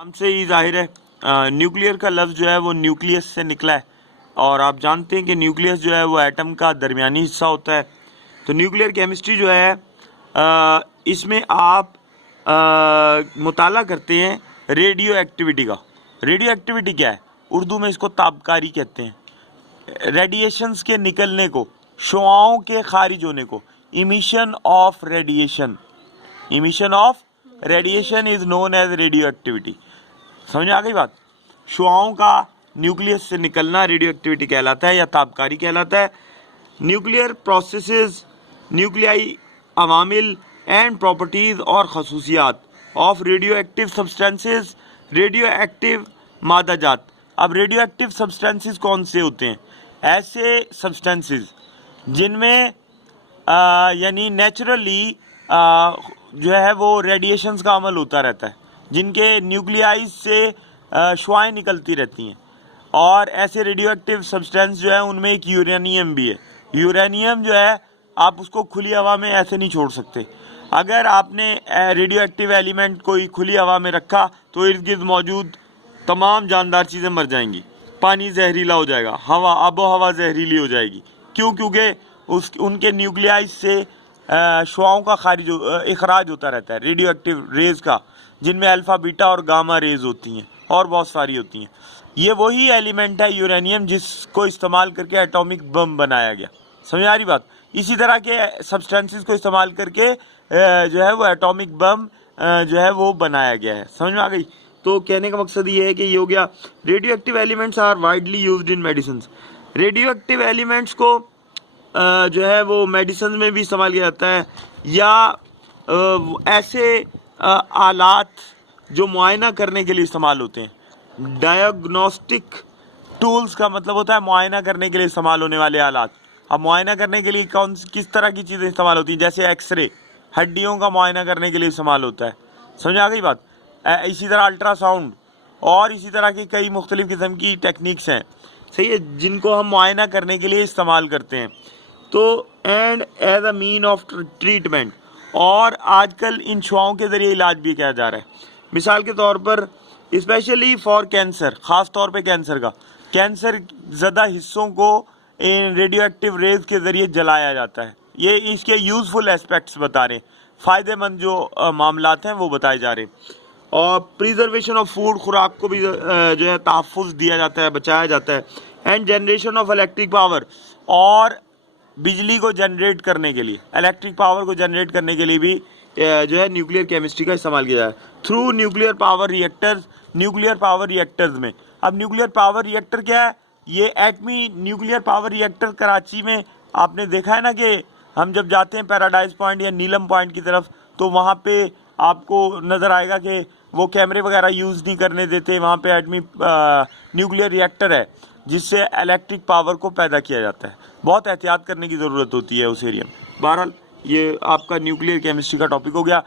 नाम से ही जाहिर है न्यूक्लियर का लफ्ज़ जो है वो न्यूक्लियस से निकला है और आप जानते हैं कि न्यूक्लियस जो है वो एटम का दरमियानी हिस्सा होता है। तो न्यूक्लियर केमिस्ट्री जो है इसमें आप मुताला करते हैं रेडियो एक्टिविटी का। रेडियो एक्टिविटी क्या है? उर्दू में इसको ताबकारी कहते हैं। रेडिएशंस के निकलने को, शुआओं के खारिज होने को, emission of radiation. Emission of radiation is known as radioactivity. समझ में आ गई बात? शुआओं का न्यूक्लियस से निकलना रेडियो एक्टिविटी कहलाता है या ताबकारी कहलाता है। न्यूक्लियर प्रोसेसेस, न्यूक्लियाई अवामिल एंड प्रॉपर्टीज और खसूसियात of radioactive substances, radioactive मादाजात। अब रेडियो एक्टिव सब्सटेंसेज कौन से होते हैं? ऐसे सब्सटेंसेज जिनमें यानी नेचुरली जो है वो रेडिएशंस का अमल होता रहता है, जिनके न्यूक्लियाई से शुआएं निकलती रहती हैं। और ऐसे रेडियो एक्टिव सब्सटेंस जो है उनमें एक यूरेनियम भी है। यूरेनियम जो है आप उसको खुली हवा में ऐसे नहीं छोड़ सकते। अगर आपने रेडियो एक्टिव एलिमेंट कोई खुली हवा में रखा तो इर्द गिर्द मौजूद तमाम जानदार चीज़ें मर जाएंगी, पानी जहरीला हो जाएगा, हवा आबो हवा जहरीली हो जाएगी। क्यों? क्योंकि उनके न्यूक्लियाई से शुआओं का इखराज होता रहता है रेडियो एक्टिव रेज़ का, जिनमें अल्फ़ा बीटा और गामा रेज़ होती हैं और बहुत सारी होती हैं। ये वही एलिमेंट है यूरेनियम जिसको इस्तेमाल करके एटॉमिक बम बनाया गया। समझ आ रही बात? इसी तरह के सब्सटेंसेस को इस्तेमाल करके जो है वो एटॉमिक बम जो है वो बनाया गया है। समझ में आ गई? तो कहने का मकसद ये है कि ये हो गया radioactive elements are widely used in medicine. Radioactive elements को जो है वो मेडिसिन में भी इस्तेमाल किया जाता है, या ऐसे आलात जो मुआयना करने के लिए इस्तेमाल होते हैं। डायग्नोस्टिक टूल्स का मतलब होता है मुआयना करने के लिए इस्तेमाल होने वाले आलात। अब मुआयना करने के लिए किस तरह की चीज़ें इस्तेमाल होती हैं? जैसे एक्सरे, हड्डियों का मुआयना करने के लिए इस्तेमाल होता है। समझ आ गई बात? इसी तरह अल्ट्रासाउंड और इसी तरह की कई मुख्तलिफ़ किस्म की टेक्निक्स हैं, सही है, जिनको हम मुआयना करने के लिए इस्तेमाल करते हैं। तो and as a mean of treatment, और आजकल इन शुआओं के ज़रिए इलाज भी किया जा रहा है। मिसाल के तौर पर स्पेशली फॉर कैंसर, ख़ास तौर पे कैंसर का, कैंसर ज़्यादा हिस्सों को रेडियो एक्टिव रेज के ज़रिए जलाया जाता है। ये इसके यूज़फुल एस्पेक्ट्स बता रहे हैं, फ़ायदेमंद जो मामलात हैं वो बताए जा रहे हैं। और प्रिजर्वेशन ऑफ फूड, खुराक को भी जो है तहफ़्फ़ुज़ दिया जाता है, बचाया जाता है। And generation of electric power, और बिजली को जनरेट करने के लिए, इलेक्ट्रिक पावर को जनरेट करने के लिए भी जो है न्यूक्लियर केमिस्ट्री का इस्तेमाल किया जाए through nuclear power reactors. Nuclear power reactors में, अब न्यूक्लियर पावर रिएक्टर क्या है? ये एटमी न्यूक्लियर पावर रिएक्टर कराची में आपने देखा है ना कि हम जब जाते हैं पैराडाइज पॉइंट या नीलम पॉइंट की तरफ, तो वहाँ पे आपको नज़र आएगा कि वो कैमरे वगैरह यूज़ नहीं करने देते। वहाँ पे एटमी न्यूक्लियर रिएक्टर है जिससे इलेक्ट्रिक पावर को पैदा किया जाता है। बहुत एहतियात करने की ज़रूरत होती है उस एरिया में। बहरहाल ये आपका न्यूक्लियर केमिस्ट्री का टॉपिक हो गया।